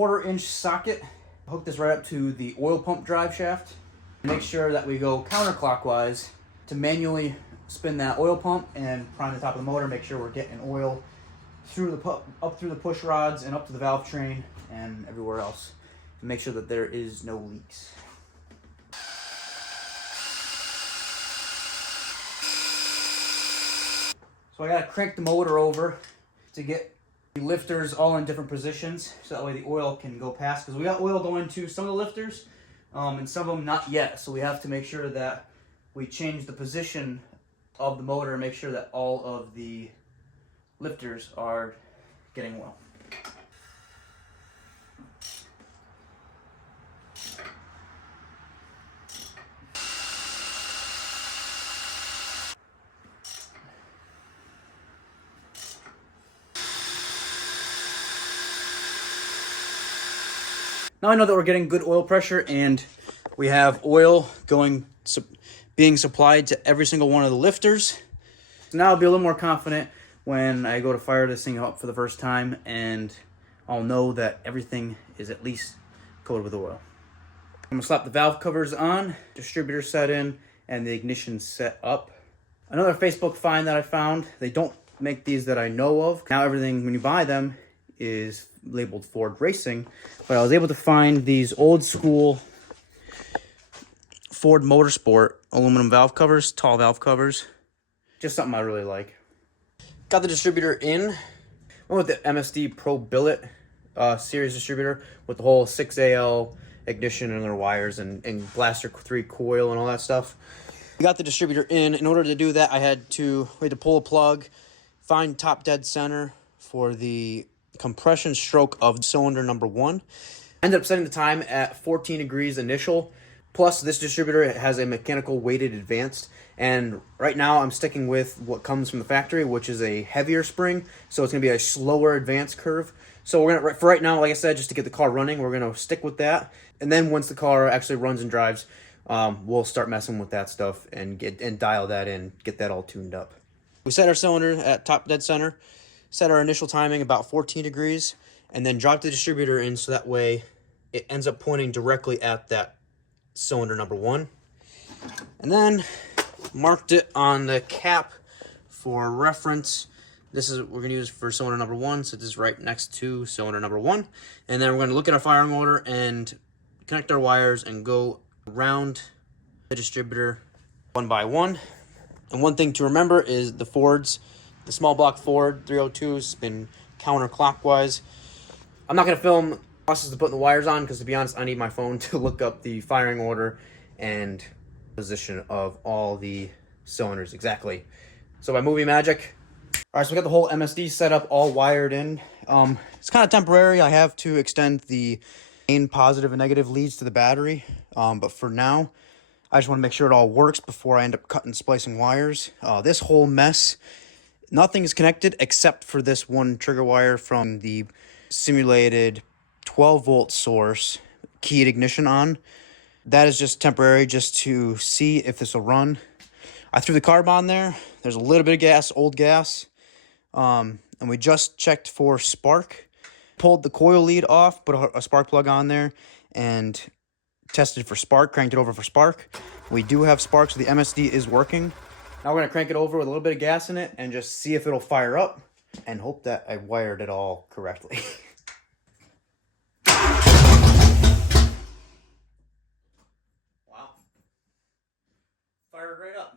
1/4-inch socket. Hook this right up to the oil pump drive shaft. Make sure that we go counterclockwise to manually spin that oil pump and prime the top of the motor. Make sure we're getting oil through the up through the push rods and up to the valve train and everywhere else. And make sure that there is no leaks. So I gotta crank the motor over to get the lifters all in different positions, so that way the oil can go past. Because we got oil going to some of the lifters, and some of them not yet. So we have to make sure that we change the position of the motor and make sure that all of the lifters are getting oil. Now I know that we're getting good oil pressure and we have oil being supplied to every single one of the lifters. So now I'll be a little more confident when I go to fire this thing up for the first time, and I'll know that everything is at least coated with oil. I'm gonna slap the valve covers on, distributor set in, and the ignition set up. Another Facebook find that I found, they don't make these that I know of. Now everything, when you buy them, is labeled Ford Racing, but I was able to find these old school Ford Motorsport aluminum valve covers, tall valve covers. Just something I really like. Got the distributor in. Went with the MSD Pro Billet series distributor with the whole 6AL ignition and their wires and Blaster 3 coil and all that stuff. We got the distributor in. In order to do that, we had to pull a plug, find top dead center for the compression stroke of cylinder number 1. Ended up setting the time at 14 degrees initial. Plus, this distributor has a mechanical weighted advanced. And right now, I'm sticking with what comes from the factory, which is a heavier spring. So it's going to be a slower advance curve. So we're going to, for right now, like I said, just to get the car running, we're going to stick with that. And then once the car actually runs and drives, we'll start messing with that stuff and dial that in, get that all tuned up. We set our cylinder at top dead center. Set our initial timing about 14 degrees, and then drop the distributor in so that way it ends up pointing directly at that cylinder number 1. And then marked it on the cap for reference. This is what we're going to use for cylinder number 1, so this is right next to cylinder number 1. And then we're going to look at our firing order and connect our wires and go around the distributor one by one. And one thing to remember is the small block Ford 302 has been counterclockwise. I'm not going to film the process of putting the wires on because, to be honest, I need my phone to look up the firing order and position of all the cylinders exactly. So by movie magic. All right, so we got the whole MSD set up, all wired in. It's kind of temporary. I have to extend the main positive and negative leads to the battery. But for now, I just want to make sure it all works before I end up cutting and splicing wires. This whole mess, nothing is connected except for this one trigger wire from the simulated 12-volt source keyed ignition on. That is just temporary, just to see if this will run. I threw the carb on there. There's a little bit of gas, old gas. And we just checked for spark. Pulled the coil lead off, put a spark plug on there, and tested for spark, cranked it over for spark. We do have spark, so the MSD is working. Now we're going to crank it over with a little bit of gas in it and just see if it'll fire up and hope that I wired it all correctly. Wow. Fired right up.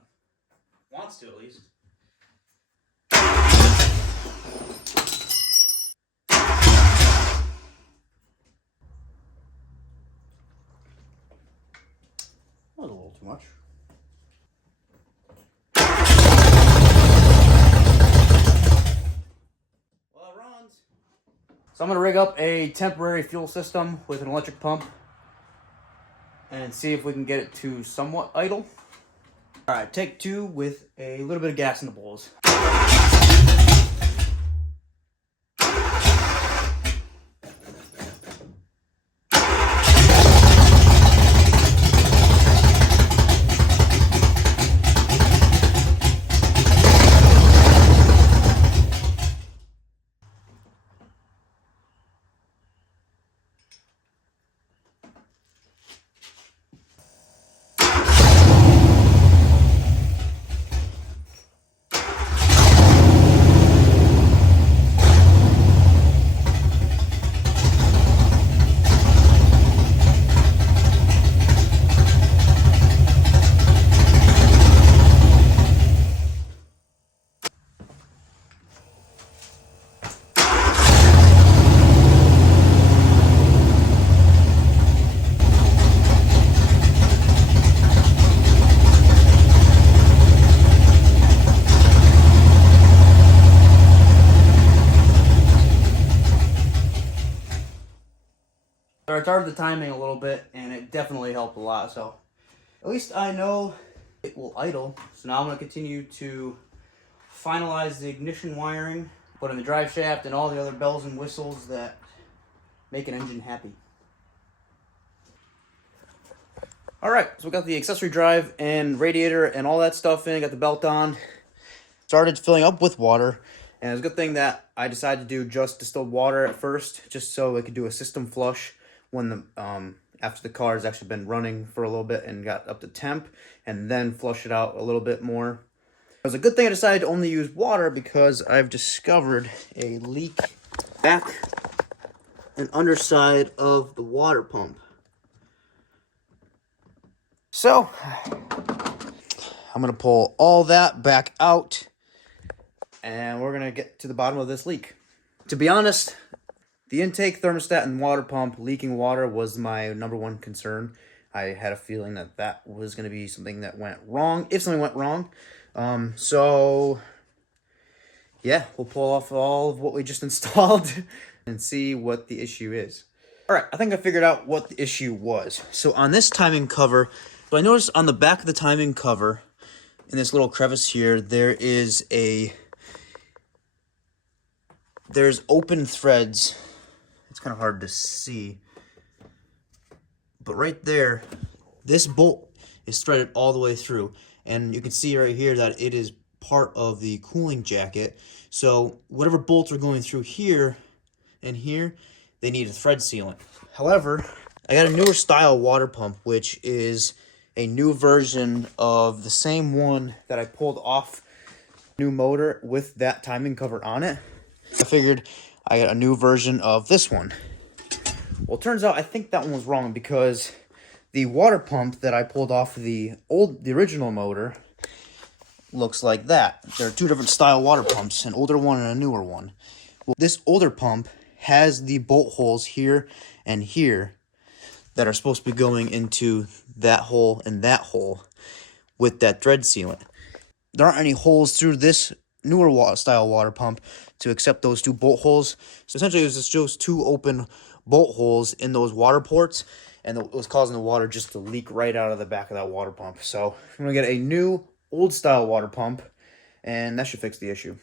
Wants to, at least. That was a little too much. So I'm going to rig up a temporary fuel system with an electric pump and see if we can get it to somewhat idle. All right, take 2 with a little bit of gas in the bowls. started the timing a little bit, and it definitely helped a lot. So at least I know it will idle. So now I'm going to continue to finalize the ignition wiring, put in the drive shaft, and all the other bells and whistles that make an engine happy. Alright, so we got the accessory drive and radiator and all that stuff in, got the belt on. Started filling up with water, and it's a good thing that I decided to do just distilled water at first, just so I could do a system flush when the after the car has actually been running for a little bit and got up to temp, and then flush it out a little bit more. It was a good thing I decided to only use water because I've discovered a leak back and underside of the water pump. So, I'm going to pull all that back out, and we're going to get to the bottom of this leak. To be honest, the intake thermostat and water pump leaking water was my #1 concern. I had a feeling that that was going to be something that went wrong, if something went wrong. So, yeah, we'll pull off all of what we just installed and see what the issue is. All right, I think I figured out what the issue was. So on this timing cover, so I noticed on the back of the timing cover, in this little crevice here, there's open threads. It's kind of hard to see. But right there, this bolt is threaded all the way through. And you can see right here that it is part of the cooling jacket. So whatever bolts are going through here and here, they need a thread sealant. However, I got a newer style water pump, which is a new version of the same one that I pulled off new motor with that timing cover on it. I figured I got a new version of this one. Well, it turns out I think that one was wrong because the water pump that I pulled off the original motor looks like that. There are two different style water pumps, an older one and a newer one. Well, this older pump has the bolt holes here and here that are supposed to be going into that hole and that hole with that thread sealant. There aren't any holes through this newer style water pump to accept those two bolt holes. So essentially it was just two open bolt holes in those water ports, and it was causing the water just to leak right out of the back of that water pump. So I'm going to get a new old style water pump, and that should fix the issue.